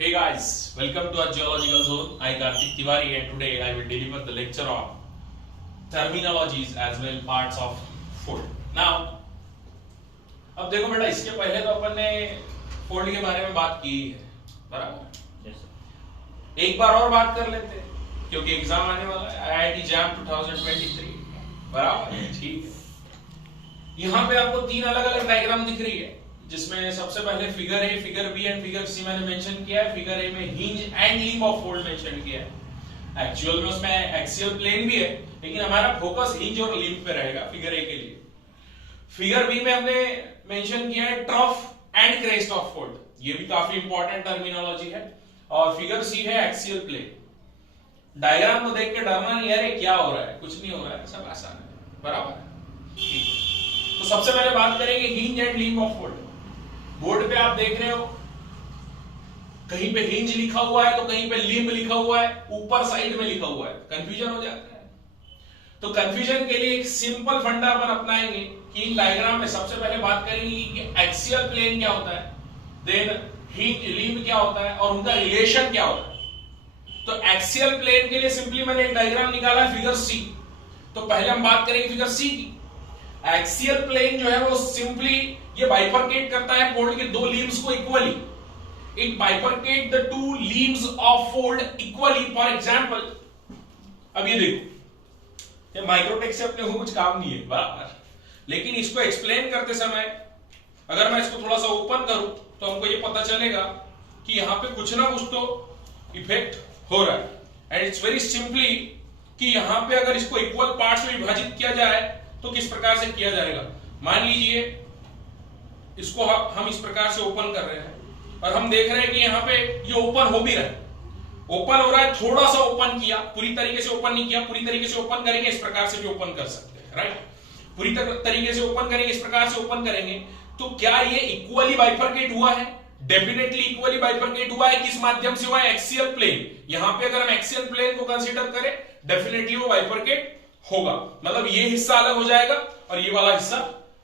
Hey guys, welcome to our Geological Zone. I Karthik Tiwari and today I will deliver the lecture on terminologies as well parts of fold. Now, अब देखो बेटा इसके पहले तो अपन ने fold के बारे में बात की है, बराबर? yes, एक बार और बात कर लेते हैं क्योंकि एग्जाम आने वाला है IIT JAM 2023, बराबर? ठीक है। यहाँ पे आपको तीन अलग अलग डायग्राम दिख रही है जिसमें सबसे पहले figure A, figure B and figure C मैंने मेंशन किया है। फिगर ए में hinge and leaf of fold mention किया है। एक्चुअल में उसमें एक्सियल प्लेन भी है लेकिन हमारा फोकस हिंज और लीफ पे रहेगा फिगर ए के लिए। फिगर बी में हमने मेंशन किया है trough and crest of fold, ये भी काफी इंपॉर्टेंट टर्मिनोलॉजी है। और फिगर सी है एक्सियल प्लेन। डायग्राम को देख के डरना नहीं है क्या हो रहा है, कुछ नहीं हो रहा है, सब आसान है, बराबर? तो सबसे पहले बात करेंगे hinge and leaf of fold. Board पे आप देख रहे हो कहीं पे हिंज लिखा हुआ है तो कहीं पे लिंब लिखा हुआ है, ऊपर साइड में लिखा हुआ है, कंफ्यूजन हो जाता है। तो कंफ्यूजन के लिए एक सिंपल फंडा अपन अपनाएंगे कि इन डायग्राम में सबसे पहले बात करेंगे कि एक्सियल प्लेन क्या होता है, देन हिंज लिंब क्या होता है और उनका रिलेशन क्या होता है। तो एक्सियल प्लेन के लिए सिंपली मैंने एक डायग्राम निकाला है फिगर सी। तो पहले हम बात करेंगे फिगर सी की। एक्सियल प्लेन जो है वो सिंपली ये बाइफरकेट करता है फोल्ड के दो लीम्स को equally. It bifurcate the two limbs of fold equally. For example अब ये देखो, ये माइक्रोटेक से अपने को कुछ काम नहीं है, बराबर? लेकिन इसको एक्सप्लेन करते समय अगर मैं इसको थोड़ा सा ओपन करूं तो हमको ये पता चलेगा कि यहां पे कुछ ना कुछ तो इफेक्ट हो रहा है। एंड इट्स वेरी सिंपली कि यहां पे अगर इसको इक्वल पार्ट्स में विभाजित किया जाए तो किस प्रकार से किया जाएगा। मान लीजिए इसको हम इस प्रकार से ओपन कर रहे हैं और हम देख रहे हैं कि यहाँ पे ये ओपन हो भी रहा है, ओपन हो रहा है, थोड़ा सा ओपन किया, पूरी तरीके से ओपन नहीं किया। पूरी तरीके से ओपन करेंगे इस प्रकार से भी ओपन कर सकते हैं, राइट? पूरी तरीके से ओपन करेंगे इस प्रकार से ओपन करेंगे तो क्या ये इक्वली बाइफरकेट हुआ है? डेफिनेटली इक्वली बाइफरकेट हुआ है। किस माध्यम से हुआ है? Axial plane. यहां पे अगर हम एक्सियल प्लेन को कंसीडर करें डेफिनेटली वो बाइफरकेट होगा, मतलब ये हिस्सा अलग हो जाएगा और ये वाला हिस्सा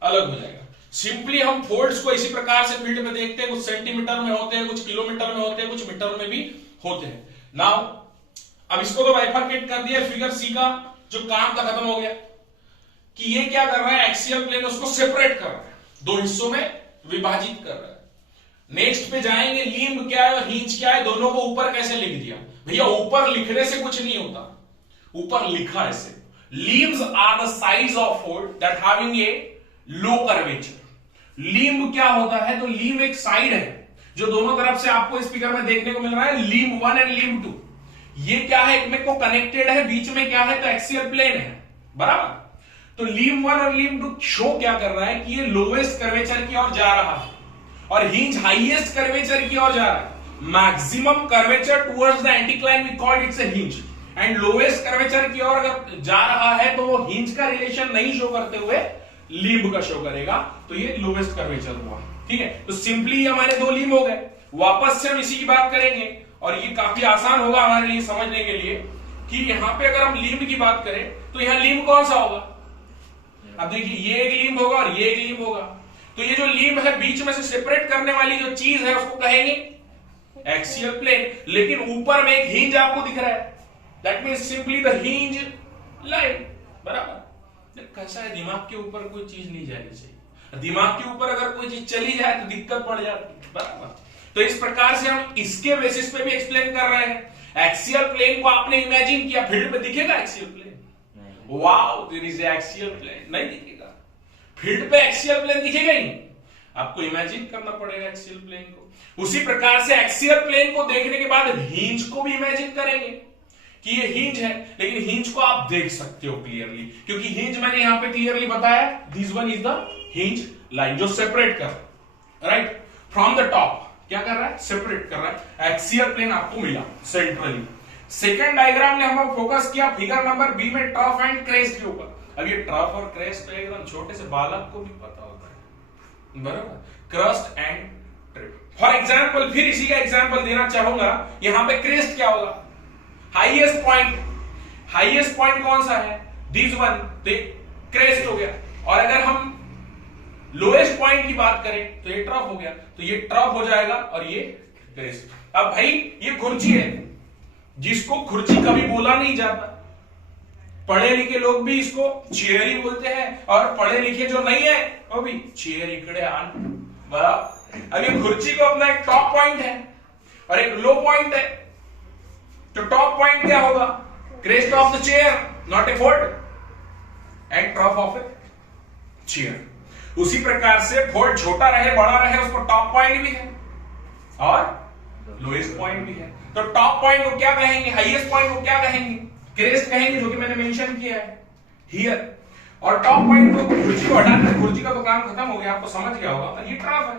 अलग हो जाएगा। सिंपली हम फोल्ड्स को इसी प्रकार से फील्ड में देखते हैं, कुछ सेंटीमीटर में होते हैं, कुछ किलोमीटर में होते हैं, कुछ मीटर में भी होते हैं। नाउ अब इसको तो बाइफरकेट कर दिया, फिगर सी का जो काम था खत्म हो गया कि ये क्या कर रहा है, एक्सियल प्लेन उसको सेपरेट कर रहा है, दो हिस्सों में विभाजित कर रहा है। नेक्स्ट पे जाएंगे, लीम्ब क्या है और हिंज क्या है, दोनों को ऊपर कैसे लिख दिया? भैया ऊपर लिखने से कुछ नहीं होता, ऊपर लिखा ऐसे। Limbs are the sides of fold that having a low curvature. लीम्ब क्या होता है? तो लीम्ब एक साइड है जो दोनों तरफ से आपको इस फिगर में देखने को मिल रहा है, लीम्ब 1 एंड लीम्ब 2। ये क्या है? एक में को कनेक्टेड है, बीच में क्या है? तो एक्सियल प्लेन है, बराबर? तो लीम्ब 1 और लीम्ब 2 शो क्या कर रहा है कि ये लोवेस्ट कर्वेचर की ओर जा रहा है और हिंज हाईएस्ट कर्वेचर की ओर जा रहा है। Maximum curvature towards the anticline we called it's a hinge and lowest curvature की ओर अगर जा रहा है तो वो हिंज का रिलेशन नहीं शो करते हुए लीम्ब का शो करेगा, तो ये लोवेस्ट कर्वेचर हुआ, ठीक है? तो सिंपली हमारे दो लीम्ब हो गए। वापस से हम इसी की बात करेंगे और ये काफी आसान होगा हमारे लिए समझने के लिए कि यहां पे अगर हम लीम्ब की बात करें तो यहां लीम्ब कौन सा होगा? अब देखिए ये एक लीम्ब होगा और ये एक लीम्ब होगा। तो ये जो लीम्ब है बीच में से सेपरेट करने वाली जो चीज है उसको कहेंगे एक्सियल प्लेन। लेकिन ऊपर में एक हिंज आपको दिख रहा है, That means simply the hinge line, बराबर? कैसा है, दिमाग के ऊपर कोई चीज नहीं जानी चाहिए। दिमाग के ऊपर अगर कोई चीज चली जाए तो दिक्कत पड़ जाती है, बराबर? तो इस प्रकार से हम इसके बेसिस पे भी एक्सप्लेन कर रहे हैं। एक्सियल प्लेन को आपने इमेजिन किया, फील्ड पे दिखेगा axial plane? Wow, there is axial plane. नहीं दिखेगा, फील्ड पे एक्सियल प्लेन दिखेगा ही नहीं, आपको इमेजिन करना पड़ेगा एक्सियल प्लेन को। उसी प्रकार से एक्सियल प्लेन को देखने के बाद हिंज को भी इमेजिन करेंगे कि ये हिंज है, लेकिन हिंज को आप देख सकते हो क्लियरली क्योंकि हिंज मैंने यहां पे क्लियरली बताया, this one is the hinge line जो सेपरेट कर, राइट, फ्रॉम द टॉप। क्या कर रहा है? सेपरेट कर रहा है। एक्सियल प्लेन आपको मिला सेंट्रली। सेकंड डायग्राम ने हम फोकस किया फिगर नंबर बी में ट्रफ एंड क्रेस्ट के ऊपर। अब ये ट्रफ और क्रेस्ट तो एकदम छोटे से बालक को भी पता होता है, बराबर? Crust and trip. For example फिर इसी का एग्जाम्पल देना चाहूंगा, यहां पे क्रेस्ट क्या होगा? हाईएस्ट पॉइंट कौन सा है? दिस वन, क्रेस्ट हो गया। और अगर हम लोएस्ट पॉइंट की बात करें तो ये ट्रफ हो गया, तो ये ट्रफ हो जाएगा और ये क्रेस्ट। अब भाई ये खुर्ची है, जिसको खुर्ची कभी बोला नहीं जाता, पढ़े लिखे लोग भी इसको चेयर ही बोलते हैं, और पढ़े लिखे जो नहीं है वो भी चेयर इकड़े आन बराबर। अब ये खुर्ची को अपना एक टॉप पॉइंट है और एक लो पॉइंट है, तो टॉप पॉइंट क्या होगा? Crest of the chair, not a fold, and trough of a chair. उसी प्रकार से फोल्ड छोटा रहे बड़ा रहे, उसको टॉप पॉइंट भी है और लोएस्ट पॉइंट भी है। तो टॉप पॉइंट को क्या कहेंगे, हाईएस्ट पॉइंट को क्या कहेंगे? क्रेस्ट कहेंगे, जो कि मैंने मेंशन किया है हियर। और टॉप पॉइंट को, कुर्सी को हटाकर, कुर्सी का तो काम खत्म हो गया, आपको समझ गया होगा, और ये ट्रफ है।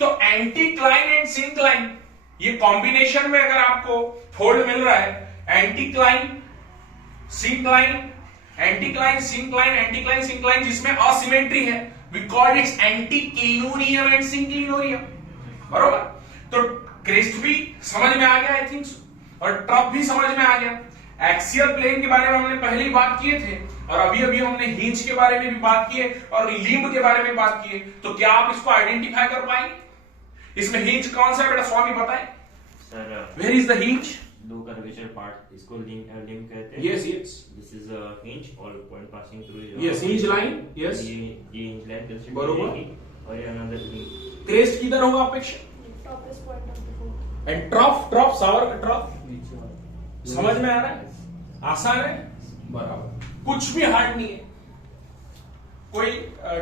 तो एंटीक्लाइन एंड सिंक्लाइन, ये कॉम्बिनेशन में अगर आपको फोल्ड मिल रहा है, anticline syncline, anticline syncline, anticline syncline, जिसमें असिमेट्री है, वी कॉल इट्स एंटीक्लिनोरियम एंड सिंक्लिनोरियम, बरोबर। तो क्रेस्ट भी समझ में आ गया आई थिंक, और ट्रफ भी समझ में आ गया। एक्सियल प्लेन के बारे में हमने पहले ही बात किए थे, और अभी अभी हमने हिंज के बारे में भी बात किए और लिंब के बारे में बात किए। तो क्या आप इसको आइडेंटिफाई कर पाएंगे? इसमें हिंज कौन सा है बेटा, स्वामी बताएं sir. Where is the hinge? दो कर्वेचर पार्ट, इसको लिंब कहते हैं। Yes yes, this is a hinge और point passing through. Yes, hinge line, yes, ये हिंज लाइन कंसीडर बरोबर। और ये अनदर लिंब। क्रेस्ट किधर होगा अपेक्षा? Top is point of the fold. And trough, trough सावर का ट्रफ समझ में आ रहा है? आसान है, बराबर, कुछ भी हार्ड नहीं है। कोई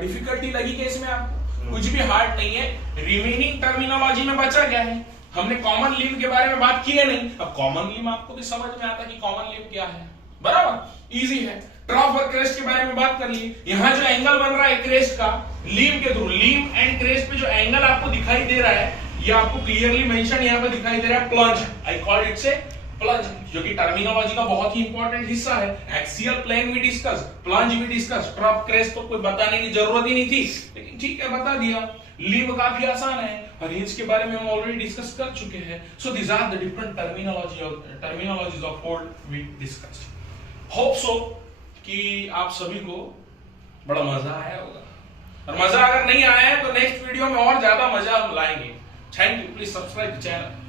डिफिकल्टी लगी क्या इसमें आपको? कुछ भी हार्ड नहीं है। रिमेनिंग टर्मिनोलॉजी में बचा क्या है? हमने कॉमन लिंब के बारे में बात की है नहीं, अब कॉमन लिंब आपको भी समझ में आता है कि कॉमन लिंब क्या है, बराबर, इजी है। ट्रफ और क्रेस्ट के बारे में बात कर ली। यहां जो एंगल बन रहा है क्रेस्ट का लिंब के थ्रू, लिंब एंड क्रेस्ट पे जो एंगल आपको दिखाई दे रहा है, ये आपको क्लियरली मेंशन यहां पे दिखाई दे रहा है, प्लंज। आई कॉल इट से प्लंज, जो कि टर्मिनोलॉजी का बहुत ही इंपॉर्टेंट हिस्सा है। एक्सियल प्लेन भी डिस्कस, प्लंज भी डिस्कस, ट्रफ क्रेस्ट तो कोई बताने की जरूरत ही नहीं थी, लेकिन ठीक है बता दिया। लिंब काफी आसान है, और हिंज के बारे में हम ऑलरेडी डिस्कस कर चुके हैं। So these are the different terminologies of fold we discussed. Hope so कि आप सभी को बड़ा मजा आया होगा, और मजा अगर नहीं आया है तो नेक्स्ट वीडियो में और ज्यादा मजा हम लाएंगे। Thank you, please subscribe the channel.